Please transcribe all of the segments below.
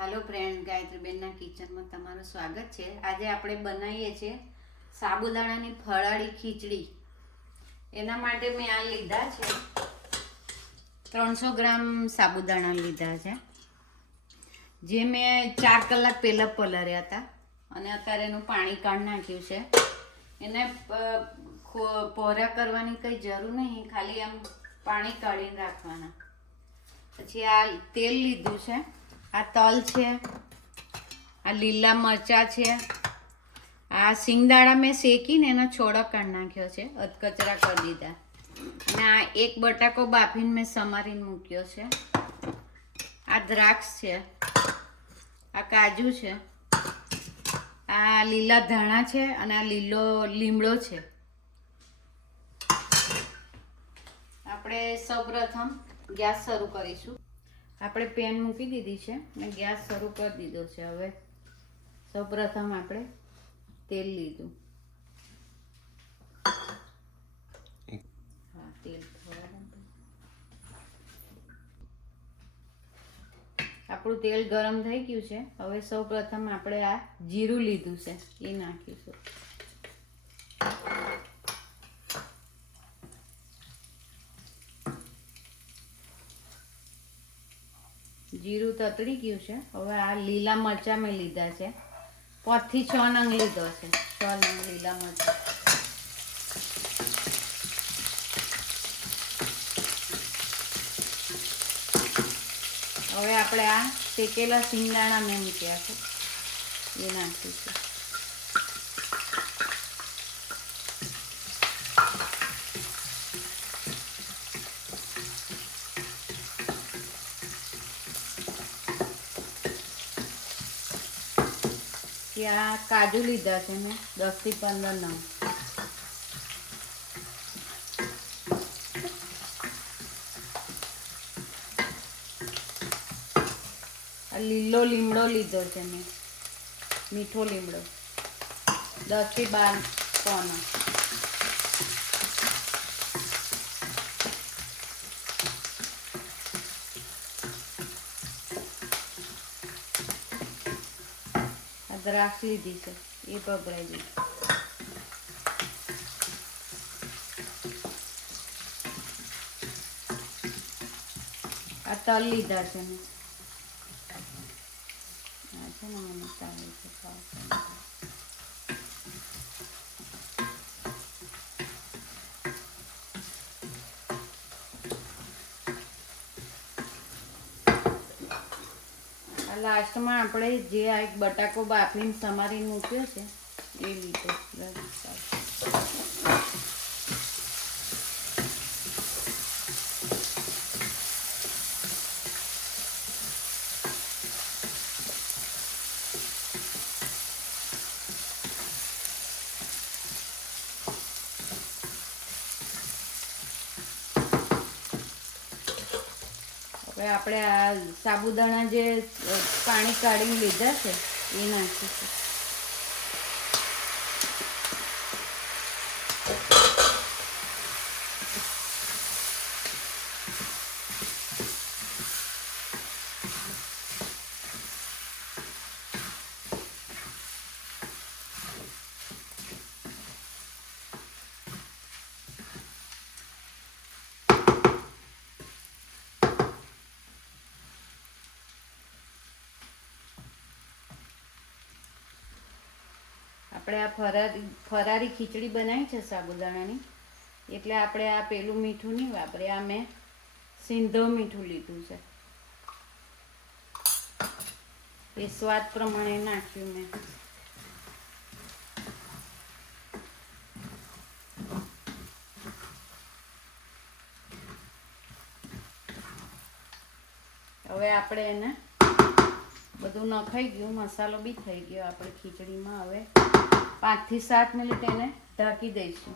Hello friend, गायत्रीबेनના કિચનમાં તમારું સ્વાગત છે। આજે આપણે બનાવીએ છીએ સાબુદાણાની ફરાળી ખીચડી। એના માટે મેં આ લીધા છે 300 ગ્રામ સાબુદાણા લીધા છે, જે મેં 4 કલાક પહેલાં પલાળ્યા હતા અને અત્યારે એનું પાણી કાઢી નાખ્યું છે। એને પોરા કરવાની કંઈ જરૂર નહીં, ખાલી આમ પાણી કાઢીને રાખવાના। પછી આ તેલ લીધું છે, આ તલ છે, આ લીલા મરચાં છે, આ સિંગદાણા મેં શેકીને એનો છોડો કાઢી નાખ્યો છે, અધકચરા કરી દીધા, અને આ એક બટાકો બાફીને મેં સમારીને મૂક્યો છે, આ દ્રાક્ષ છે, આ કાજુ છે, આ લીલા ધાણા છે, અને આ લીલો લીમડો છે। આપણે સૌપ્રથમ ગેસ શરૂ કરીશું। આપણે પેન મૂકી દીધી છે અને ગેસ શરૂ કરી દીધો છે। હવે સૌપ્રથમ આપણે તેલ લીધું, હા તેલ આપણું તેલ ગરમ થઈ ગયું છે। હવે સૌપ્રથમ આપણે આ જીરું લીધું છે એ નાખીશું। જીરું તતડી ગયું છે। હવે આ લીલા મરચાં મેં લીધા છે, 5 થી 6 નંગ લીધો છે, 6 નંગ લીલા મરચાં। હવે આપણે આ શેકેલા સિંગદાણા મેં મૂક્યા છે એ નાખીશું। આ કાજુ લીધા છે મેં 10 થી 15 નંગ। આ લીલો લીમડો લીધો છે મેં, મીઠો લીમડો 10 થી 12 પોના। દ્રાક્ષ લીધી છે એ ભભરાઈ દીધી। આ તલ લીધા છે મેં, આ છે ને મને ચાલે છે લાસ્ટમાં આપણે જે આ એક બટાકો બાફીને સમારીને મૂક્યો છે એ લીધો। હવે આપણે આ સાબુદાણા જે પાણી કાઢીને લીધા છે એ નાખીશું। આપણે આ ફરારી ખીચડી બનાવી છે સાબુદાણાની, એટલે આપણે આ પેલું મીઠું નહીં વાપરીએ, આ મેં સિંધો મીઠું લીધું છે, એ સ્વાદ પ્રમાણે નાખ્યું મેં। હવે આપણે એને બધું નખાઈ ગયું, મસાલો બી થઈ ગયો આપણે ખીચડીમાં। હવે 5 થી 7 મિનિટ એને ઢાંકી દઈશું।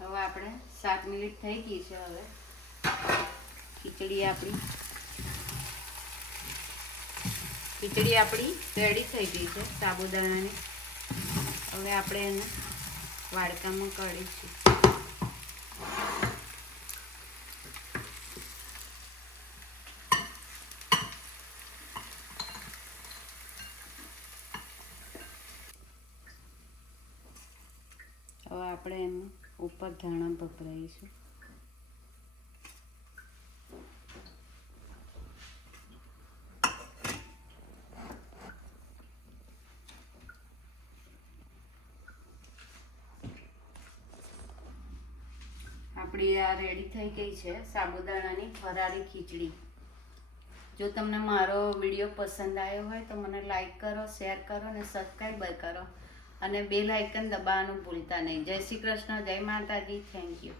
હવે આપણે 7 મિનિટ થઈ ગઈ છે। હવે ખીચડી આપણી રેડી થઈ ગઈ છે સાબુદાણાની। હવે આપણે એને વાડકામાં કાઢીશું। આપણે એમાં ઉપર ધાણા ભભરાઈશું. આપણી આ રેડી થઈ ગઈ છે સાબુદાણાની ફરાળી ખીચડી. જો તમને મારો વિડીયો પસંદ આવ્યો હોય તો મને લાઈક કરો, શેર કરો અને સબસ્ક્રાઈબ કરો અને બેલ આઇકન દબાવવાનું ભૂલતા નહીં. જય શ્રી કૃષ્ણ, જય માતાજી, થેન્ક યુ.